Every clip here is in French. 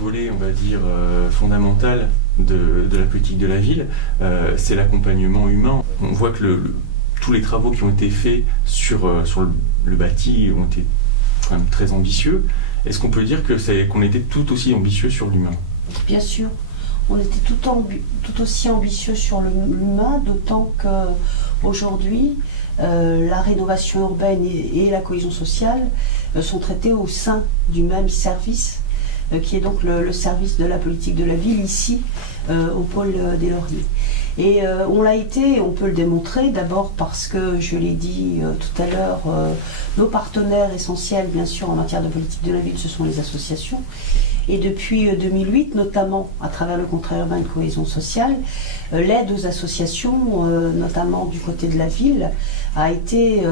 volet, on va dire, fondamental de la politique de la ville, c'est l'accompagnement humain. On voit que tous les travaux qui ont été faits sur le bâti ont été quand même très ambitieux. Est-ce qu'on peut dire qu'on était tout aussi ambitieux sur l'humain? Bien sûr, on était tout aussi ambitieux sur l'humain, d'autant qu'aujourd'hui, la rénovation urbaine et la cohésion sociale sont traités au sein du même service, qui est donc le service de la politique de la ville, ici, au pôle des Lauriers. Et on l'a été, on peut le démontrer, d'abord parce que, je l'ai dit tout à l'heure, nos partenaires essentiels, bien sûr, en matière de politique de la ville, ce sont les associations. Et depuis 2008, notamment à travers le contrat urbain de cohésion sociale, l'aide aux associations, notamment du côté de la ville, a été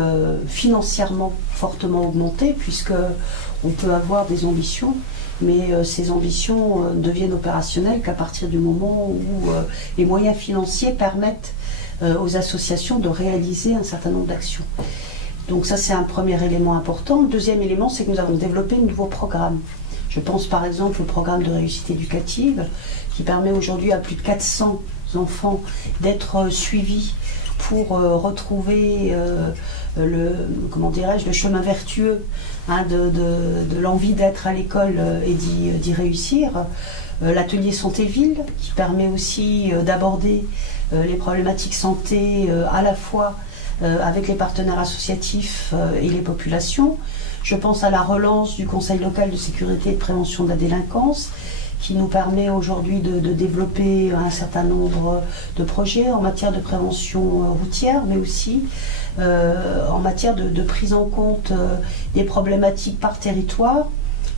financièrement fortement augmentée, puisqu'on peut avoir des ambitions, mais ces ambitions ne deviennent opérationnelles qu'à partir du moment où les moyens financiers permettent aux associations de réaliser un certain nombre d'actions. Donc ça, c'est un premier élément important. Le deuxième élément, c'est que nous avons développé de nouveaux programmes. Je pense par exemple au programme de réussite éducative qui permet aujourd'hui à plus de 400 enfants d'être suivis pour retrouver le chemin vertueux de l'envie d'être à l'école et d'y réussir. L'atelier santé-ville qui permet aussi d'aborder les problématiques santé à la fois avec les partenaires associatifs et les populations. Je pense à la relance du Conseil local de sécurité et de prévention de la délinquance qui nous permet aujourd'hui de développer un certain nombre de projets en matière de prévention routière, mais aussi en matière de prise en compte des problématiques par territoire,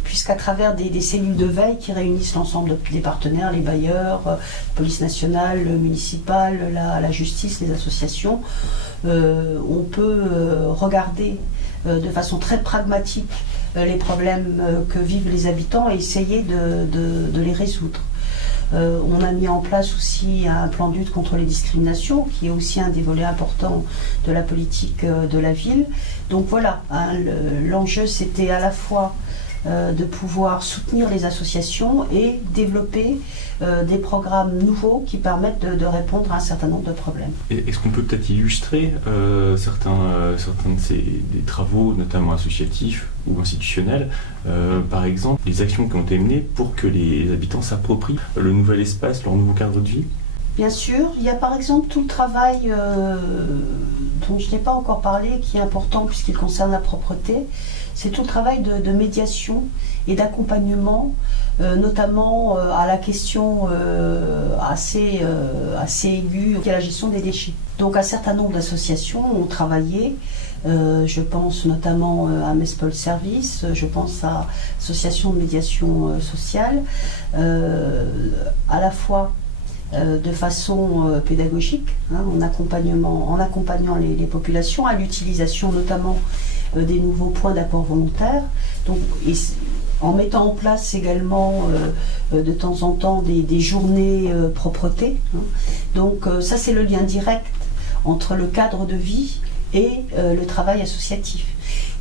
puisqu'à travers des cellules de veille qui réunissent l'ensemble des partenaires, les bailleurs, la police nationale, municipale, la justice, les associations, on peut regarder de façon très pragmatique les problèmes que vivent les habitants et essayer de les résoudre. On a mis en place aussi un plan de lutte contre les discriminations, qui est aussi un des volets importants de la politique de la ville. Donc voilà, l'enjeu c'était à la fois de pouvoir soutenir les associations et développer des programmes nouveaux qui permettent de répondre à un certain nombre de problèmes. Est-ce qu'on peut peut-être illustrer certains des travaux, notamment associatifs ou institutionnels, par exemple, les actions qui ont été menées pour que les habitants s'approprient le nouvel espace, leur nouveau cadre de vie? Bien sûr, il y a par exemple tout le travail dont je n'ai pas encore parlé, qui est important puisqu'il concerne la propreté. C'est tout le travail de médiation et d'accompagnement, notamment à la question assez aiguë qui est la gestion des déchets. Donc un certain nombre d'associations ont travaillé, je pense notamment à Mespol Service, je pense à l'Association de médiation sociale, à la fois de façon pédagogique, en accompagnant les populations à l'utilisation notamment des nouveaux points d'apport volontaire, donc, en mettant en place également de temps en temps des journées propreté. Donc ça c'est le lien direct entre le cadre de vie et le travail associatif.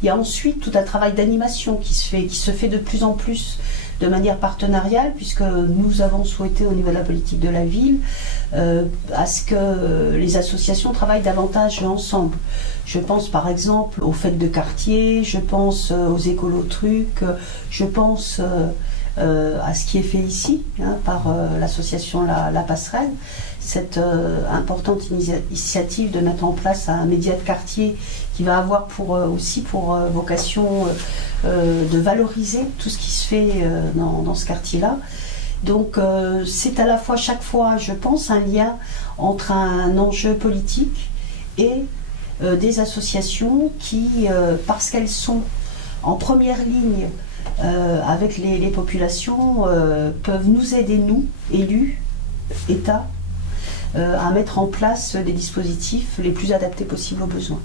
Il y a ensuite tout un travail d'animation qui se fait de plus en plus de manière partenariale, puisque nous avons souhaité au niveau de la politique de la ville à ce que les associations travaillent davantage ensemble. Je pense par exemple aux fêtes de quartier, je pense aux écolo-trucs, je pense à ce qui est fait ici par l'association La Passerelle, cette importante initiative de mettre en place un média de quartier qui va avoir aussi pour vocation de valoriser tout ce qui se fait dans ce quartier-là. Donc c'est à la fois chaque fois, je pense, un lien entre un enjeu politique et des associations qui, parce qu'elles sont en première ligne avec les populations, peuvent nous aider, nous, élus, État, à mettre en place des dispositifs les plus adaptés possibles aux besoins.